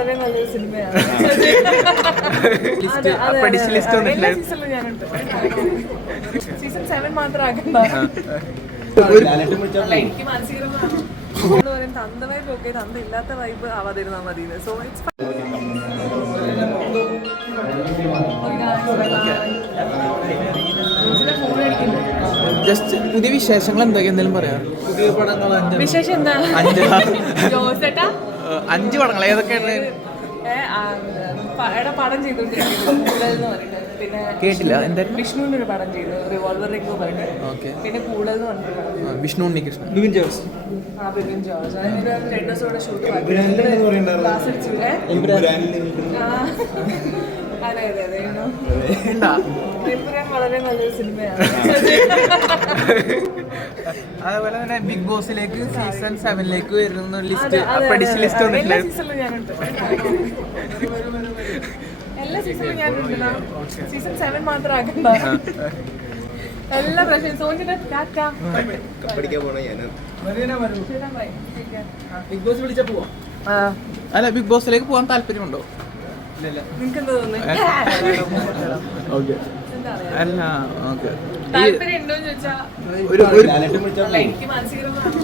വളരെ നല്ലൊരു സിനിമയാണ്. സീസൺ 7 മാത്രം ആക്കണ്ട. എനിക്ക് മാനസികരമാണ് തന്ത വൈബ് ഒക്കെ തന്ത ഇല്ലാത്ത വൈബ് ആവാതിരുന്നാൽ മതി. സോ ഇറ്റ്സ് ജസ്റ്റ് പുതിയ വിശേഷങ്ങൾ എന്തൊക്കെ എന്തെങ്കിലും പറയാം. പുതിയ പടങ്ങൾ വിശേഷം എന്താ? 5 പടങ്ങൾ ഏതൊക്കെയാണ്? പടം ചെയ്തോണ്ടിരിക്കുന്നത് പിന്നെ കേട്ടില്ല. എന്തായാലും വിഷ്ണുവിന്റെ ഒരു പടം ചെയ്തു, റിവോൾവർ റിംഗ് പറഞ്ഞിട്ട്. പിന്നെ കൂടുതൽ എന്ന് പറഞ്ഞിട്ട് വിഷ്ണു ഉണ്ണികൃഷ്ണൻ, ബിബിൻ ജോർജ്. ബിബിൻ ജോർജ് അതിന് 2 ദിവസം ഷൂട്ട് ക്ലാസ് അടിച്ചു. അതെ അതെ അതെ. വളരെ നല്ലൊരു സിനിമയാണ്. അതേപോലെ തന്നെ ബിഗ് ബോസിലേക്ക് സീസൺ 7 വരുന്ന ലിസ്റ്റ്, പ്രഡിക്ഷൻ ലിസ്റ്റ് എല്ലാ സീസണിലും ഞാനുണ്ട്. എല്ലാ സീസണിലും ഞാനുണ്ട്. സീസൺ 7 മാത്രം ആക്കണ്ട. എല്ലാ പ്രശ്നം സോഞ്ചിട്ട് ബിഗ് ബോസ് വിളിച്ചാ പോവാ. അല്ല, ബിഗ് ബോസിലേക്ക് പോകാൻ താല്പര്യമുണ്ടോ? നിങ്ങൾക്ക് എന്താ തോന്നുന്നത്? അല്ല, ഓക്കെ. താല്പര്യം ഉണ്ടോന്ന് ചോദിച്ചാ എനിക്ക് മാനസികരമാണ്.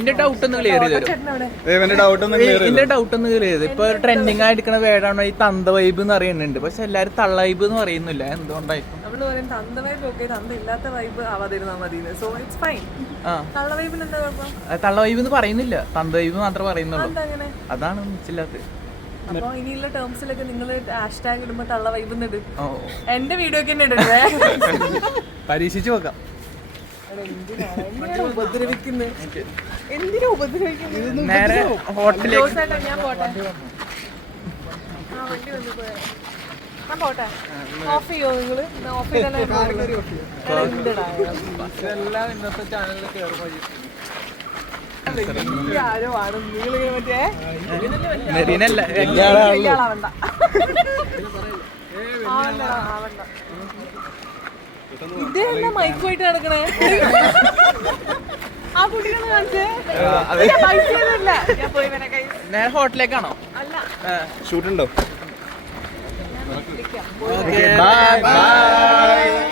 എന്റെ ഡൗട്ട് ഒന്ന് ക്ലിയർ ചെയ്ത് ഇപ്പൊ ട്രെൻഡിങ് ആയിരിക്കണ വേർഡാണ് ഈ തന്ത വൈബ് എന്ന് പറയുന്നുണ്ട്. പക്ഷെ എല്ലാരും തള്ള വൈബ് എന്ന് പറയുന്നില്ല. എന്തുകൊണ്ടായിരിക്കും? തന്ത വൈബ് ഒക്കെ തന്ത ഇല്ലാത്ത വൈബ് ആവാതിരുന്നാൽ മതി. So it's fine. തള്ള വൈബിന് എന്താ കുഴപ്പം? തള്ള വൈബ് എന്ന് പറയുന്നില്ല, തന്ത വൈബ് മാത്രമേ പറയുന്നുള്ളൂ. അതാണ് മനസ്സിലാത്തത്. അപ്പൊ ഇനിയുള്ള ടേംസിലൊക്കെ നിങ്ങൾ ഹാഷ്ടാഗ് ഇടുമ്പോ തള്ള വൈബ് ഇട്. എന്റെ വീഡിയോ ഒക്കെ ഇടണ്ടേ? പരീക്ഷിച്ചു നോക്കാം. എന്തിനാ ഉപദ്രവിക്കുന്നത്? നേരെ ഹോട്ടലിലേക്ക് ഞാൻ പോട്ടെ. വണ്ടി വന്നു പോയാ ഞാൻ പോട്ടെ. ഓഫ് ചെയ്യോ നിങ്ങള്? ഓഫ് ചെയ്താലും ഇന്നത്തെ ചാനലിൽ കയറുമ്പോൾ ആരോ ആണ് നിങ്ങളിങ്ങനെ മറ്റേ ഇതേ മൈക്ക് പോയിട്ട് നടക്കണേ. ആ കുട്ടികളെ കാണിച്ചേ. പൈസ ഒന്നുമില്ല. ഞാൻ പോയി നേരെ ഹോട്ടലിലേക്കാണോ? അല്ല, ഷൂട്ടുണ്ടോ? ഞാൻ വിളിക്കാം. Bye bye.